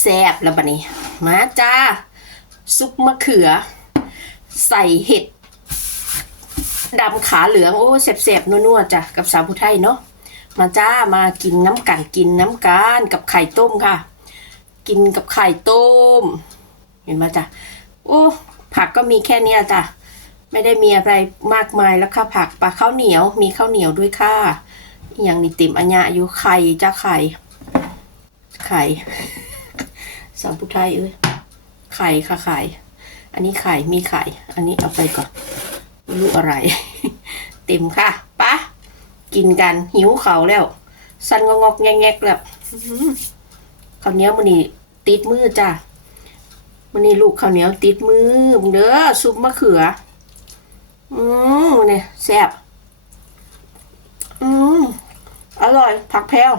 แซ่บแล้วบัดนี้ มาจ้า ซุปมะเขือ ใส่เห็ดดำขาเหลือง โอ้แซ่บๆนัวๆจ้ะ กับสาวผู้ไทยเนาะมาจ้ามากินน้ำกันกินน้ำกันกับไข่ต้มค่ะ กินกับไข่ต้ม เห็นไหมจ้ะโอ้ ผักก็มีแค่นี้จ้ะไม่ได้มีอะไรมากมายแล้วค่ะผักปลาข้าวเหนียวมีข้าวเหนียวด้วยค่ะอย่างนี้ติ่มอัญญาอยู่ไข่จ้าไข่ ไข่สาวผู้ไทยเอ้ยไข่ค่ะไข่อันนี้ไข่มีไข่ อันนี้เอาไปก่อนไม่รู้อะไร เต็มค่ะปะกินกันหิวเขาวแล้ว สันงอกๆแงกๆแล้วอื้อหือข้าวเหนียวมันนี่ติดมือจ้ะมันนี่ลูกข้าวเหนียวติดมือมึงเด้อซุปมะเขือ อืมเนี่ยแซ่บอืมอร่อยผักแพรว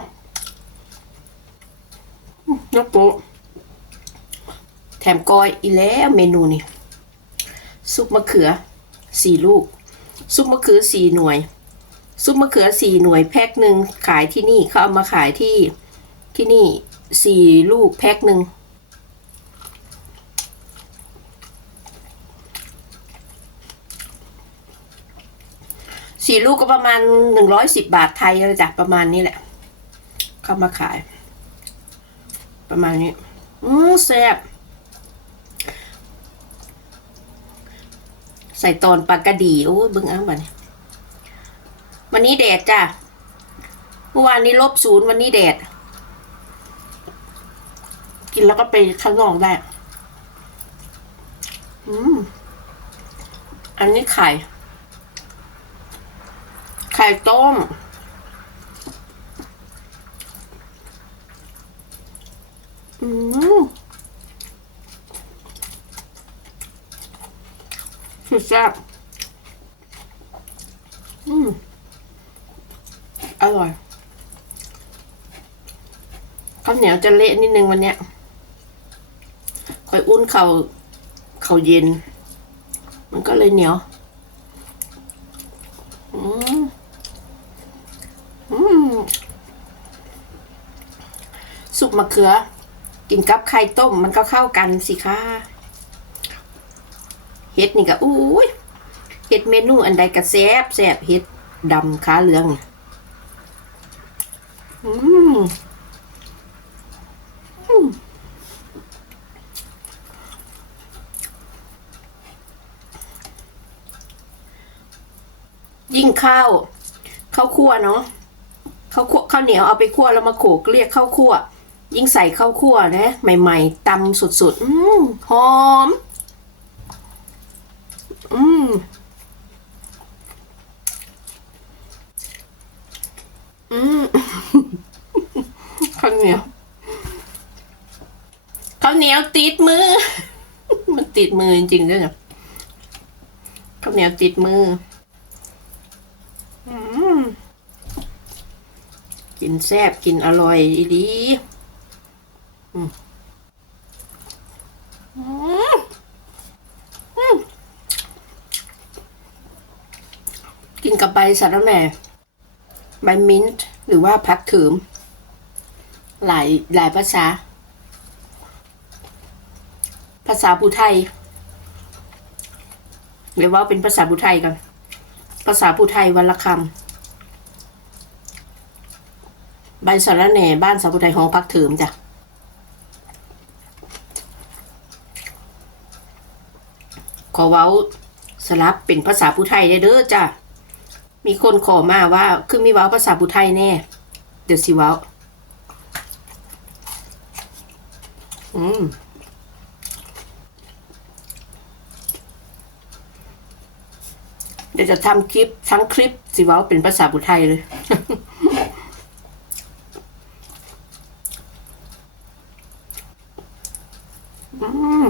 อืมยกโป๊ะแถมกอยอีแล้วเมนูนี่ซุปมะเขือสี่ลูก ซุปมะเขือสี่หน่วย ซุปมะเขือสี่หน่วยแพ็คหนึ่งขายที่นี่เขาเอามาขายที่ที่นี่สี่ลูกแพ็คหนึ่งสี่ลูกก็ประมาณหนึ่งร้อยสิบบาทไทยเลยจ้ะประมาณนี้แหละ เข้ามาขาย ประมาณนี้ อืมแซ่บใส่ตอนปลากระดีโอ้เบึงอ้างบันวันนี้แดดจ้ะเมื่อวานนี้ลบศูนย์วันนี้แดด กินแล้วก็ไปข้างนอกได้ อืม อันนี้ไข่ ไข่ต้ม อืมสุดแซ่บอืมอร่อยข้าวเหนียวจะเละนิดนึงวันเนี้ยค่อยอุ่นเขาเขาเย็น มันก็เลยเหนียว อืมอืม สุกมะเขือ กินกับไข่ต้มมันก็เข้ากันสิคะเห็ดนี่ก็อุ้ยเห็ดเมนูอันใดก็แซ่บแซ่บเห็ดดำขาเหลืองอืมยิ่งข้าวข้าวคั่วเนาะข้าวคั่วข้าวเหนียวเอาไปคั่วแล้วมาโขลกเรียกข้าวคั่ว ยิ่งใส่ข้าวคั่วนะ ใหม่ ๆตำสุดๆ อืมหอม อืมอืมข้าวเหนียวข้าวเหนียวติดมือ มันติดมือจริงๆด้วยนะข้าวเหนียวติดมืออืมกินแซ่บกินอร่อยดี กินกับใบสะระแหน่ใบมิ้นท์หรือว่าพักถิมหลายหลายภาษา ภาษาภูไทยเรียกว่าเป็นภาษาภูไทยกัน ภาษาภูไทยวันละคำใบสะระแหน่บ้านสาวภูไทยของพักถิมจ้ะ อเว้าสลับเป็นภาษาภูไทยได้เด้อจ้ะ มีคนขอมาว่าคือมีเว้าภาษาภูไทยแน่ เดี๋ยวสิเว้า อืมเดี๋ยวจะทำคลิปทั้งคลิปสิเว้าเป็นภาษาภูไทยเลยอืม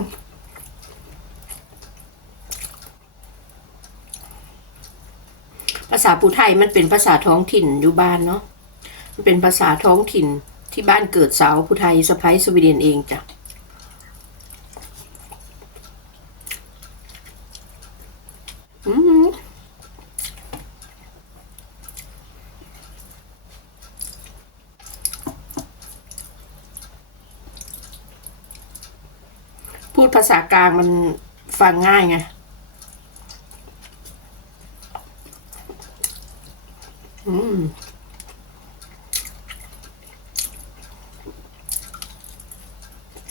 ษาผู้ไทยมันเป็นภาษาท้องถิ่นอยู่บ้านเนาะมันเป็นภาษาท้องถิ่นที่บ้านเกิดสาวผู้ไทยสะพ้ายสวีเดนเองจ้ะพูดภาษากลางมันฟังง่ายไง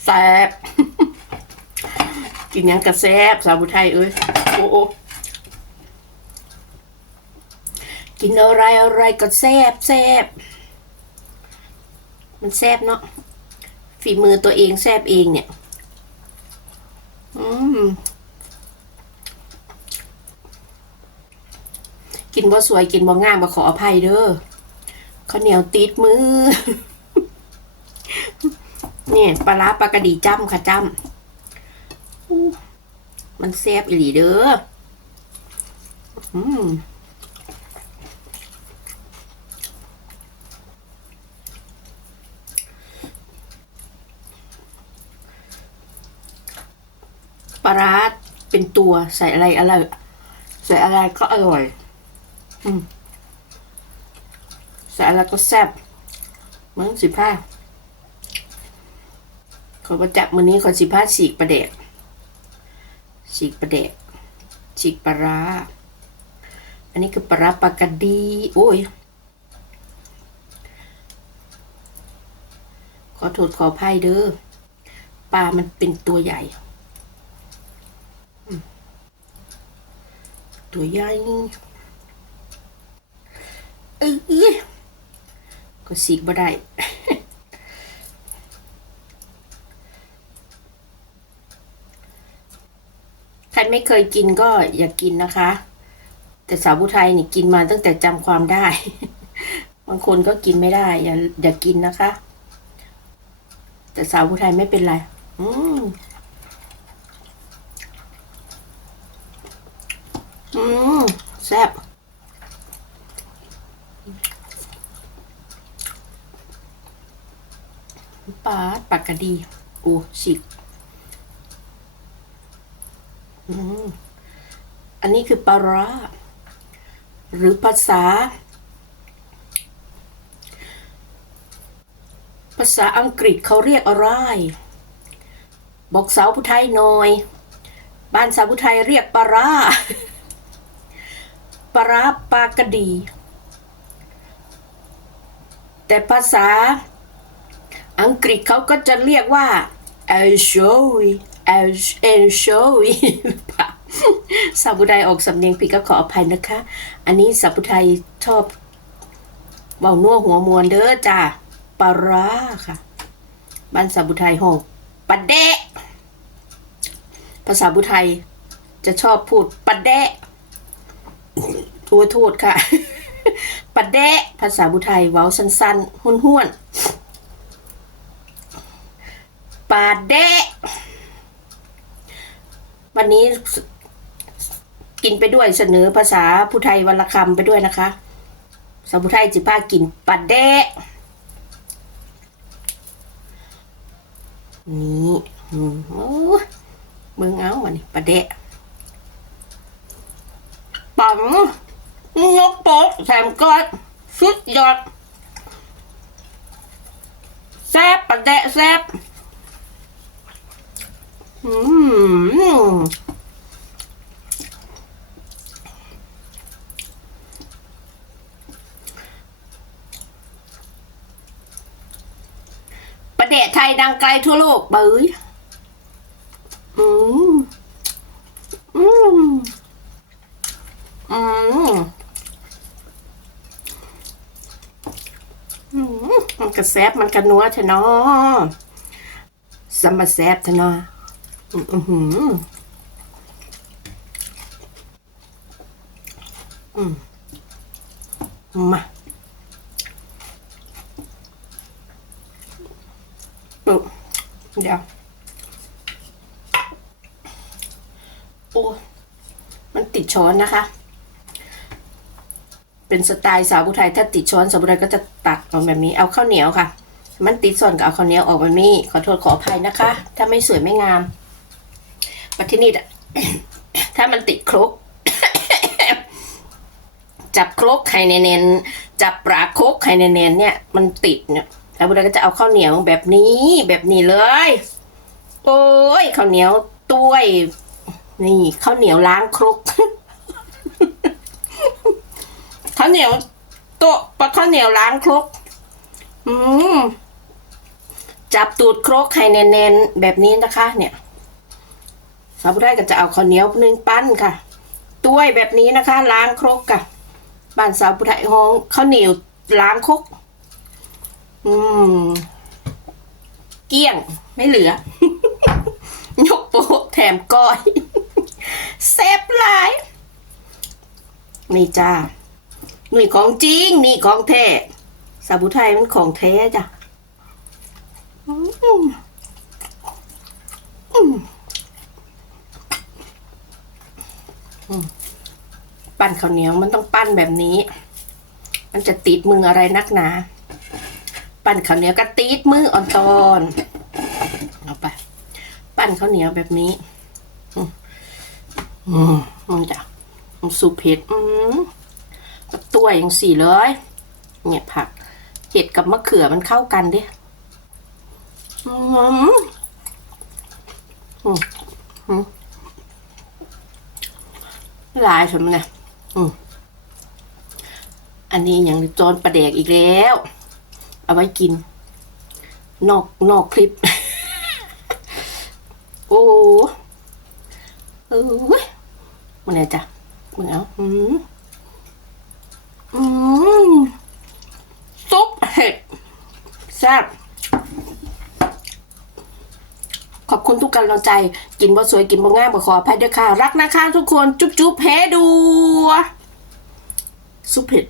แซ่บกินยังกระแซบสาวุไทยเอ้ยโอ้โอกินอะไรอะไรก็แซบแซบมันแซบเนาะฝีมือตัวเองแซบเองเนี่ย อืมกินบ่สวยกินบ่งามบ่ขออภัยเด้อข้าวเหนียวติดมือ นี่ปลาร้าปลากระดีจ้ำค่ะจ้ำมันแซ่บอีหลีเด้ออืมปลาร้าเป็นตัวใส่อะไรอะไรใส่อะไรก็อร่อย อืมใส่อะไรก็แซ่บเหมือนสิผ้า ขอประจับมือนี้ขอสิผ้าฉีกประเดกฉีกประเดกฉีกปลาอันนี้คือปลาปากระดี โอ้ย ขอโทษขออภัยเด้อปลามันเป็นตัวใหญ่ ตัวใหญ่เอ้ยก็สีกบ่ได้ ใค รไม่เคยกินก็อย่ากกินนะคะ แต่สาวผู้ไทยนี่กินมาตั้งแต่จำความได้ บางคนก็กินไม่ได้ อย่าอย่ากินนะคะ แต่สาวผู้ไทยไม่เป็นไร อืมอืมแซ่บปลาปากกะดี โอ้ฉีกอืมอั นนี้คือปลาร้าหรือภาษา ภาษาอังกฤษเขาเรียกอะไร บอกสาวผู้ไทยหน่อย บ้านสาวผู้ไทยเรียกปลาร้าปลาร้าปลากระดี แต่ภาษาอังกฤษเขาก็จะเรียกว่า anchovy anchovy สับบุไทยออกสำเนียงผิดก็ขออภัยนะคะ อันนี้สับบุไทยชอบเบานัวหัวมวนเด้อจ้าปลาร้าค่ะ บ้านสับบุไทยห้องปลาแดะภาษาบุไทยจะชอบพูดปลาแดะโทษโทษค่ะปะแดะภาษาบุไทยเว้าสั้นๆห้วนๆปาแดะวันนี้ กินไปด้วยเสนอภาษาผู้ไทยวันละคำไปด้วยนะคะภาษาผู้ไทยจิป้ากินปาแดะนี่โอ้เมืองเอาวันนี้ปาแดะปังยกโป๊กแถมก็สุดยอดแซ่บปะแดะแซ่บอืม ประไทยดังไกลทั่วโลกเบ้ยอืมอืมอืมมันกระแซบมันกระนัวเถอะเนาะสมาแซบเถอะเนาะอืมอือหืออืมมา ปุ๊บเดี๋ยวโอ้มันติดช้อนนะคะ เป็นสไตล์สาวผู้ไทยถ้าติดช้อนสาวผู้ไทยก็จะตัดออกแบบนี้เอาข้าวเหนียวค่ะ มันติดส่วนกับเอาข้าวเหนียวออกแบบนี้ ขอโทษขออภัยนะคะ ถ้าไม่สวยไม่งามมาที่นี่ถ้ามันติดครกจับครกไข่เนนจับปลาครกไข่เนนเนี่ย มันติดเนี่ย สาวผู้ไทยก็จะเอาข้าวเหนียวแบบนี้แบบนี้เลย โอ้ยข้าวเหนียวต้วย นี่ข้าวเหนียวล้างครกข้าวเหนียวโต๊ะปะข้าวเหนียวล้างครก อืมจับตูดครกให้แน่นๆแบบนี้นะคะ เนี่ยสาวได้ก็จะเอาข้าวเหนียวหนึ่งปั้นค่ะต้วยแบบนี้นะคะ ล้างครกค่ะบ้านสาวผู้ได้ห้องข้าวเหนียวล้างครก อืม เกี้ยงไม่เหลือ ยกโป๊ะแถมก้อยเซฟหลายนี่จ้านี่ของจริง นี่ของแท้สาบุไทยมันของแท้จ้ะปั้นข้าวเหนียวมันต้องปั้นแบบนี้ มันจะติดมืออะไรนักหนา ปั้นข้าวเหนียวก็ติดมืออ่อนตอนเอาไป ปั้นข้าวเหนียวแบบนี้ืมอืมมันจะมันสุกเผ็ดอืมกับตัวอย่างสี่เลยเนี่ยผักเห็ดกับมะเขือมันเข้ากันดิอืมอืมอืมหลายสมเนี่ยอืมอันนี้อย่างจอนประเดกอีกแล้ว เอาไว้กิน นอกนอกคลิป โอ้เออเว้ยมันอะไหนจ้ะมึงเอาอืมอืมซุปเห็ดแซ่บขอบคุณทุกกำลังใจ กินบ่สวยกินบ่ง่ายบ่ขออภัยด้วยค่ะ รักนะคะทุกคน จุ๊บจุ๊บแพ้ดูซุปเห็ด